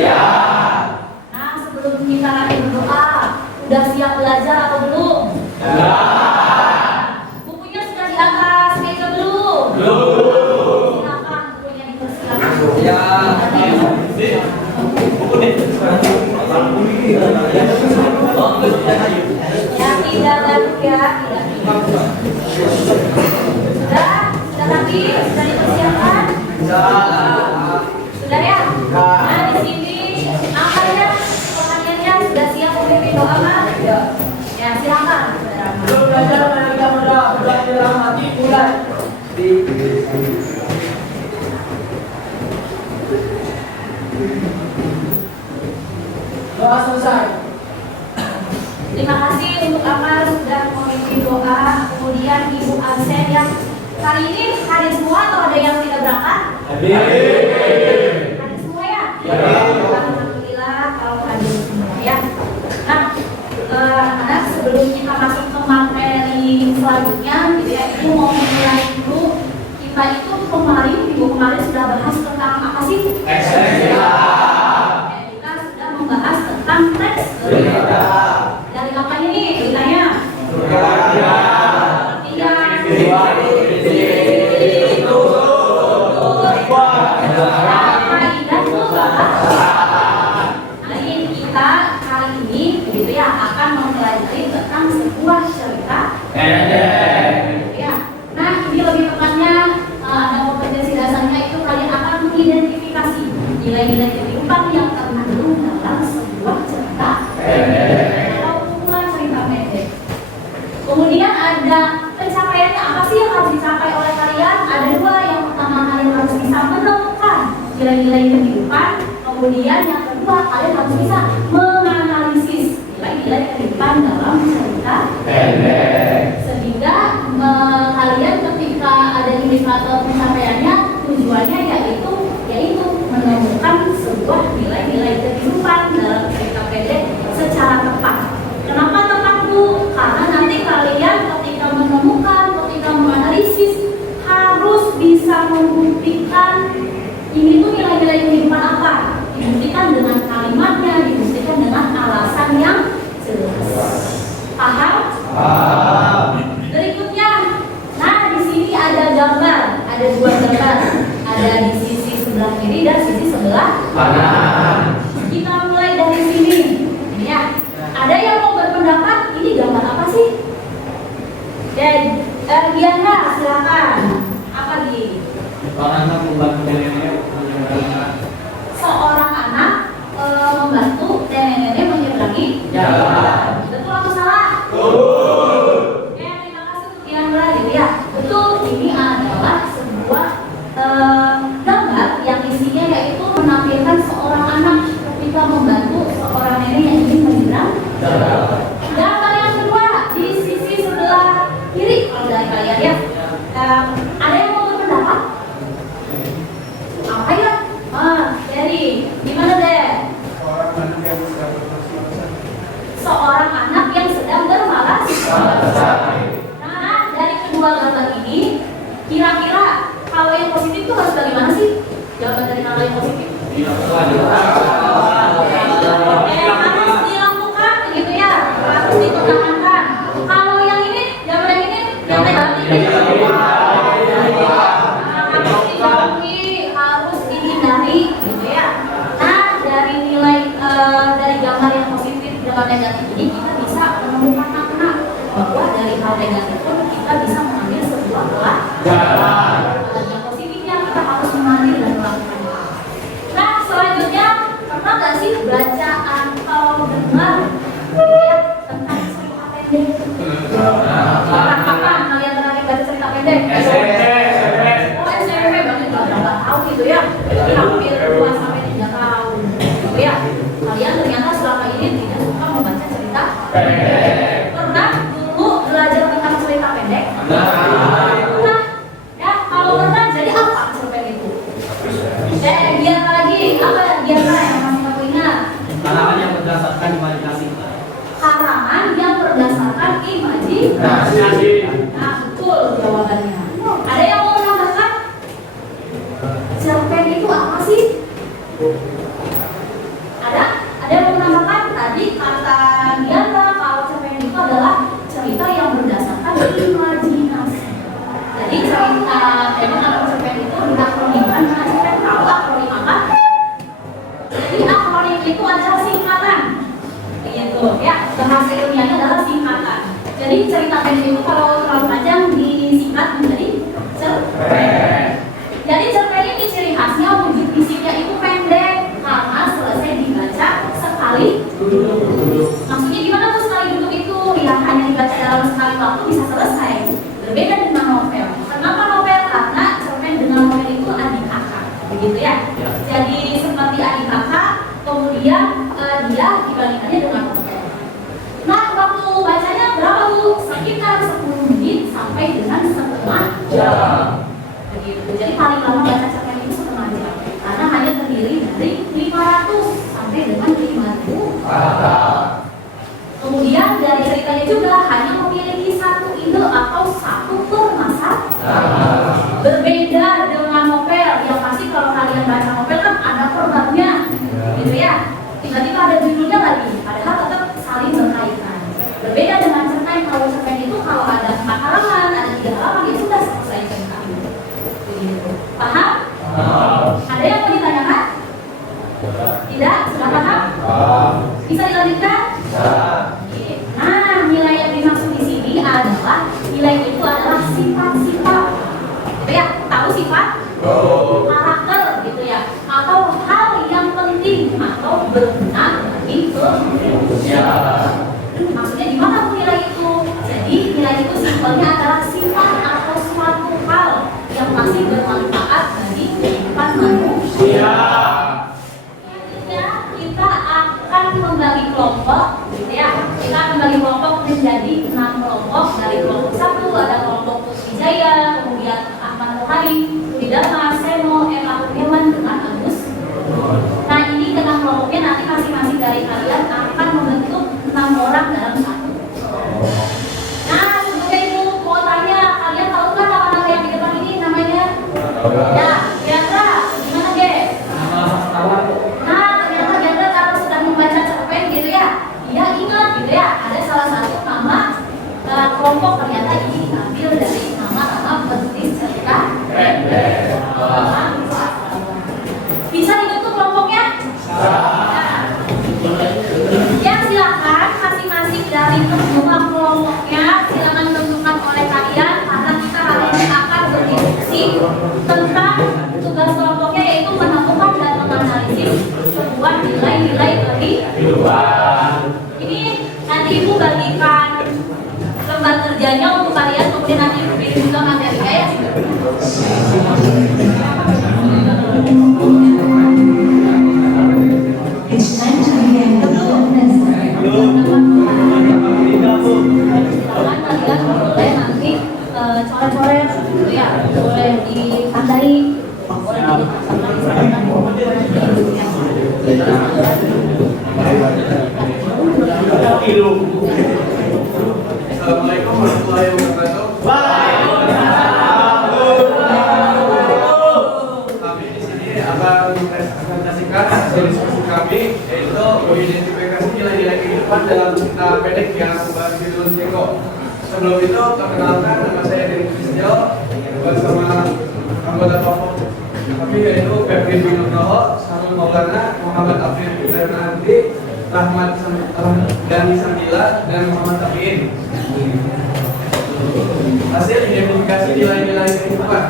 Iya. Nah, sebelum kita nanti berdoa, udah siap belajar atau belum? Bukunya sudah di atas meja belum? Silakan bukunya dipersilakan. Ya. Ya, tidak baru ya, tidak. Sudah lagi, sudah dipersiapkan? Sudah ya? Nah, di sini angkanya, pertanyaannya sudah siap memimpin doa kan? Ya, silakan. Belajar mereka berdoa dalam hati mulai. Doa selesai. Terima kasih untuk Amar sudah memimpin doa. Kemudian Ibu Absen yang kali ini hadir semua atau ada yang tidak berangkat? Hadir semua ya? Alhamdulillah kalau hadir semua ya. Nah, anak-anak sebelum kita masuk ke materi selanjutnya, gitu ya, Ibu mau mulai dulu. Kita itu minggu kemarin sudah bahas tentang apa sih? Kita sudah membahas tentang teks berita. Dari apa ini beritanya? Kita kali ini begitu ya akan mempelajari tentang sebuah cerita. Ya. Nah, ini lebih tepatnya ada kompetensi dasarnya itu kalian akan mengidentifikasi nilai-nilai kehidupan yang terkandung dalam sebuah cerita atau kumpulan cerita pendek. Kemudian ada pencapaiannya, apa sih yang harus dicapai oleh kalian? Ada dua. Yang pertama, kalian harus bisa menemukan nilai-nilai kehidupan. Kemudian yang kedua, kalian harus bisa menganalisis nilai-nilai kehidupan dalam cerita pendek. Sehingga kalian ketika ada indikator pencapaiannya, tujuannya yaitu menemukan sebuah nilai-nilai kehidupan dalam cerita pendek secara tepat. Kenapa tepat, Bu? Karena nanti kalian ketika menemukan, ketika menganalisis harus bisa membuktikan ini tuh nilai-nilai kehidupan apa. Dibuktikan dengan kalimatnya, dibuktikan dengan alasan yang jelas. Paham? Berikutnya, nah di sini ada gambar, ada dua gambar, ada di sisi sebelah kiri dan sisi sebelah kanan. Kita mulai dari sini, ini ya. Ada yang mau berpendapat ini gambar apa sih? Dan Diana, silakan. Apa di? Orang membantu nenek Seorang anak membantu nenek-nenek menyeberangi jalan. Betul atau salah? Betul. Oke, terima kasih untuk Diana, gitu ya. Betul, ini adalah sebuah gambar yang isinya yaitu menampilkan seorang anak ketika membantu seorang nenek yang ingin menyeberang jalan. Gambar yang kedua di sisi sebelah kiri kalau dari kalian ya. Ada yang mau berpendapat? Apa ya? Jadi gimana deh? Seorang anak yang sedang bermalas. Nah, dari kedua gambar ini, kira-kira hal yang positif itu harus bagaimana sih? Jawaban dari hal yang positif. Harus dilakukan, gitu ya. Harus dipertahankan. Kalau yang ini, gambar yang ini, yang negatif. Harus dijauhi, harus dihindari, gitu ya. Nah, dari nilai dari gambar yang positif dengan negatif ini kita bisa menemukan makna bahwa dari hal negatif pun kita bisa mengambil sebuah pelajaran. Yang positifnya kita harus mengambil dan melakukannya. Nah, selanjutnya pernah nggak sih baca atau dengar ya, tentang cerita pendek? Kapan kalian terakhir baca cerita pendek? Oh, SMP berarti nggak tahu gitu ya. Hampir 2-3 tahun. Gitu ya. Kalian ternyata selama ini tidak suka membaca cerita pendek. Pernah dulu belajar tentang cerita pendek? Pernah. Ya, kalau pernah jadi apa cerpen itu? Biar lagi apa biar yang masih kamu ingat? karangan yang berdasarkan imajinasi. Karangan yang berdasarkan imajinasi. Nah, betul jawabannya. Ada yang mau menambahkan? Cerpen itu apa sih? tadi kata Diana kalau cerpen itu adalah cerita yang berdasarkan imajinasi. Jadi cerita tema atau cerpen itu diakronikan dengan cerpen. Tahu akronim apa? Jadi akronim itu adalah singkatan. Begitu ya, bahasa ilmiahnya adalah singkatan. Jadi cerita pendek itu kalau terlalu panjang disingkat menjadi cerpen. Jadi cerpen ini ciri khasnya wujud fisiknya itu pendek karena selesai dibaca sekali duduk. Maksudnya gimana tuh sekali duduk itu? Ya hanya dibaca dalam sekali waktu bisa selesai. Berbeda dengan novel. Kenapa novel? Karena cerpen dengan novel itu adik kakak, begitu ya. Jadi seperti adik kakak, kemudian dia dibandingkannya dengan novel. Nah, waktu bacanya berapa Bu? Sekitar 10 menit sampai dengan setengah jam. Begitu. Jadi paling lama baca cerpen itu setengah jam. Karena hanya terdiri dari 500 sampai dengan 5000 kata. Kemudian dari ceritanya juga hanya memiliki satu ide atau satu permasalahan. Berbeda dengan novel yang pasti kalau kalian baca novel kan ada perbabnya, gitu ya. Tiba-tiba ada judulnya lagi, padahal tetap saling berkaitan. Berbeda dengan cerpen, kalau cerpen itu kalau ada 4 halaman, ada 3 halaman, ya sudah selesai cerita. Begitu. Paham? Ada yang mau ditanyakan? Tidak? Sudah paham? Bisa dilanjutkan? Nah, nilai yang dimaksud di sini adalah nilai itu adalah sifat-sifat, gitu ya. Tahu sifat? Karakter, gitu ya. Atau hal yang penting atau berguna bagi manusia. Maksudnya gimana tuh nilai itu? Jadi nilai itu simpelnya adalah sifat atau suatu hal yang masih bermanfaat bagi kehidupan manusia. Kita akan membagi kelompok, gitu ya. Kita akan membagi kelompok menjadi 6 kelompok. Dari kelompok 1 ada kelompok Wijaya, kemudian Ahmad Rohani, Widama, Seno, Eka Kurniawan dengan Agus. Nah ini dengan kelompoknya nanti masing-masing dari kalian akan membentuk 6 orang dalam satu. Nah sebelumnya itu kuotanya kalian tahu kan nama-nama yang di depan ini namanya? Ya, kira-kira gimana guys? Nah ternyata Diandra kalau sudah membaca cerpen gitu ya, dia ingat gitu ya, ada salah satu nama kelompok ternyata ini diambil dari nama-nama penulis cerita pendek. Bisa dibentuk kelompoknya? Ya silakan masing-masing dari kedua kelompoknya silakan tentukan oleh kalian karena kita hari ini akan berdiskusi tentang tugas kelompoknya yaitu menemukan dan menganalisis sebuah nilai-nilai kehidupan. Ini nanti Ibu bagikan lembar kerjanya untuk kalian kemudian nanti Ibu pilih juga materinya ya. Kalian boleh nanti coret-coret gitu ya, boleh ditandai, boleh Assalamualaikum warahmatullahi wabarakatuh. Kami di sini akan mempresentasikan hasil diskusi kami, yaitu mengidentifikasi nilai-nilai kehidupan dalam cerita pendek yang berjudul Ceko. Sebelum itu, perkenalkan nama saya Dery Kusnyo bersama anggota kelompok kami yaitu Febri bin Nugroho, Sarul Maulana, Muhammad Afif Fernandi, Rahmat Dani Sambila, dan Muhammad Tafiin. Hasil identifikasi nilai-nilai kehidupan.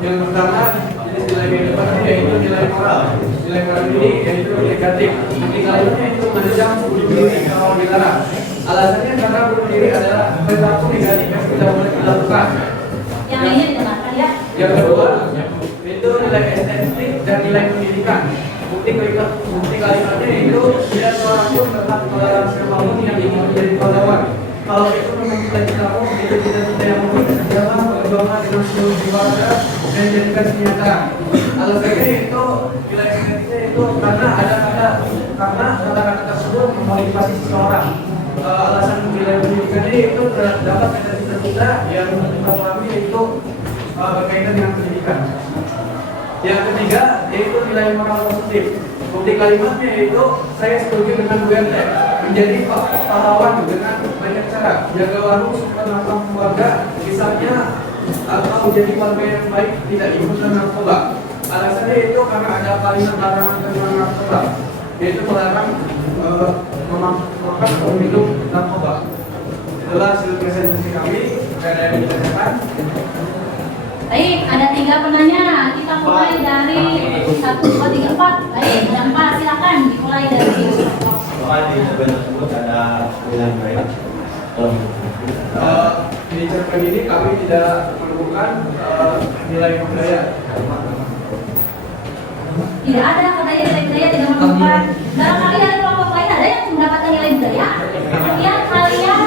Yang pertama, jenis nilai kehidupan yaitu nilai moral. Nilai moral ini yaitu negatif. Nilainya itu menunjang bunuh diri kalau dilarang. Alasannya karena bunuh diri adalah perilaku negatif yang tidak boleh dilakukan. Yang ini dengarkan ya. Yang kedua, itu nilai estetik dan nilai pendidikan. Bukti kalimatnya itu tidak seorang pun berhak melarang siapapun yang ingin menjadi pahlawan. Kalau itu memang kamu itu tidak yang mungkin adalah perjuangan dengan seluruh jiwa dan jadikan kenyataan. Alasannya itu nilai estetiknya itu karena kata-kata tersebut memotivasi seseorang. Alasan nilai pendidikannya itu terdapat cita-cita yang kita pahami itu berkaitan dengan pendidikan. Yang ketiga yaitu nilai moral positif. Bukti kalimatnya yaitu saya setuju dengan Bu RT. menjadi pahlawan dengan banyak cara. Jaga warung, suka nafkah keluarga, misalnya, atau menjadi warga yang baik, tidak ikutan narkoba. Alasannya itu karena ada kalimat larangan tentang narkoba, yaitu melarang memakan atau minum narkoba. Itulah hasil presentasi kami. Ada yang ditanyakan? Baik, ada 3 penanya. Kita mulai dari 1, 2, 3, 4. Baik, yang 4 silakan dimulai dari Di cerpen tersebut ada pilihan baik. Di cerpen ini kami tidak menemukan nilai budaya. tidak ada katanya nilai budaya tidak menemukan. Barangkali ada kelompok lain ada yang mendapatkan nilai budaya. Kemudian kalian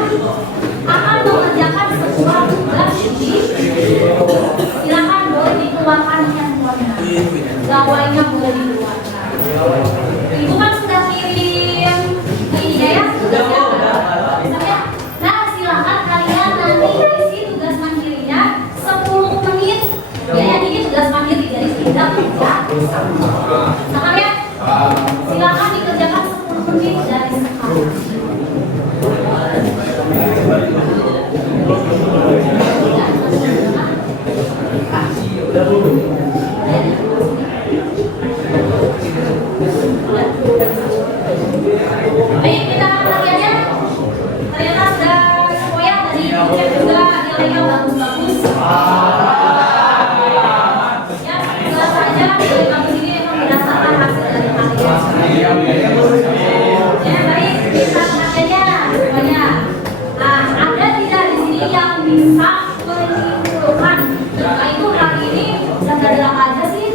akan mengerjakan sebuah tugas ini. Silakan boleh dikeluarkan handphonenya. Gawainya boleh dikeluarkan. Ibu kan sudah kirim ini ya, tugasnya. Nah, silakan kalian nanti isi tugas mandirinya 10 menit. Ya, ini tugas mandiri dari tidak ya. Silakan ya. Silakan dikerjakan 10 menit dari sekarang. Baik, kita lagi aja. Ternyata sudah semuanya tadi dicek juga nilainya bagus-bagus. Ya, jelas saja nilai bagus ini memang berdasarkan hasil dari kalian. Ya, baik, kita lagi aja semuanya. Nah, ada tidak di sini yang bisa menyimpulkan? Nah, itu hari ini sudah ada apa aja sih?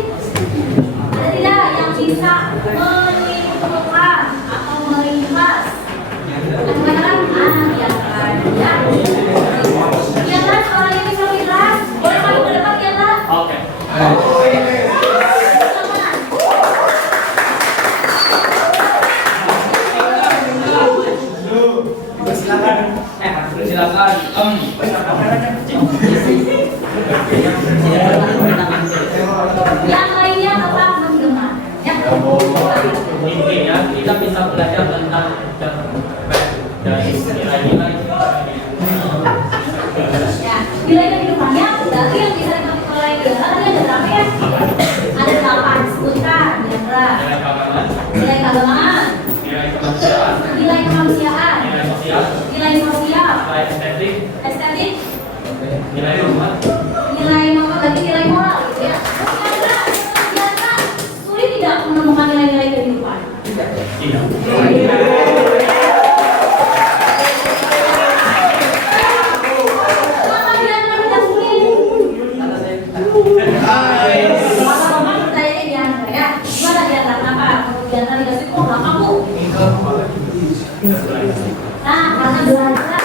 Ada tidak yang bisa menyimpulkan atau meringkas? Kadang-kadang ya kan, ya. Ya kan, orang yang bisa meringkas, boleh maju ke depan ya kan? Oke. Silakan. Silakan. Yang lainnya tetap mendengar. Ya. Intinya kita bisa belajar tentang dari nilai-nilai. Ya, nilai kehidupannya dari yang bisa diperoleh tadi ada berapa ya? Ada 8. Sebutkan kira-kira. Nilai keagamaan, Nilai keagamaan, nilai kemanusiaan, nilai kemanusiaan, nilai sosial, nilai sosial, nilai estetik, estetik, nilai norma. nilai moral, lagi nilai moral gitu ya. Kira-kira sulit tidak menemukan nilai-nilai kehidupan? Tidak. Kenapa kira-kira tidak sulit? Sama-sama percaya di antara ya. Gimana di antara kenapa? Di antara tidak sulit, kok gampang bu? Nah, karena belajar.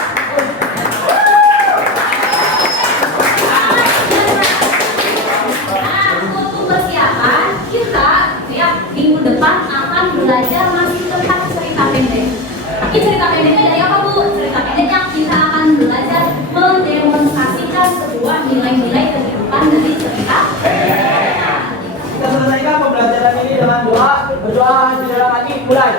Nah, untuk persiapan kita ya minggu depan akan belajar masih tentang cerita pendek. Tapi cerita pendeknya dari apa bu? Cerita pendek yang kita akan belajar mendemonstrasikan sebuah nilai-nilai kehidupan dari cerita pendek. Kita selesaikan pembelajaran ini dengan doa. Berdoa di dalam hati. Mulai.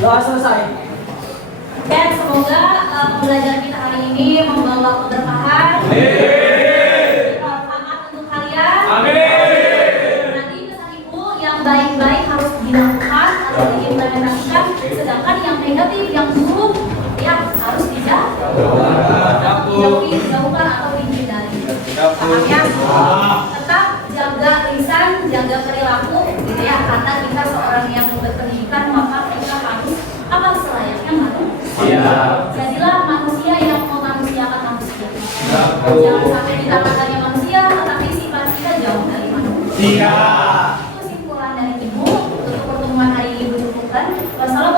Doa selesai. Dan semoga pembelajaran kita hari ini membawa keberkahan. Manfaat untuk kalian. Nanti pesan ibu yang baik-baik harus dilakukan atau diimplementasikan, sedangkan yang negatif, yang buruk, ya harus dijauhkan atau dihindari. Paham ya? Tetap jaga lisan, jaga perilaku, gitu ya. Karena kita seorang yang berpendidikan, maka kita harus apa selayaknya manusia. Jadilah manusia yang memanusiakan manusia. Jangan sampai kita katanya manusia, tetapi sifat kita jauh dari manusia. Kesimpulan dari ibu untuk pertemuan hari ini ibu cukupkan. Wassalamualaikum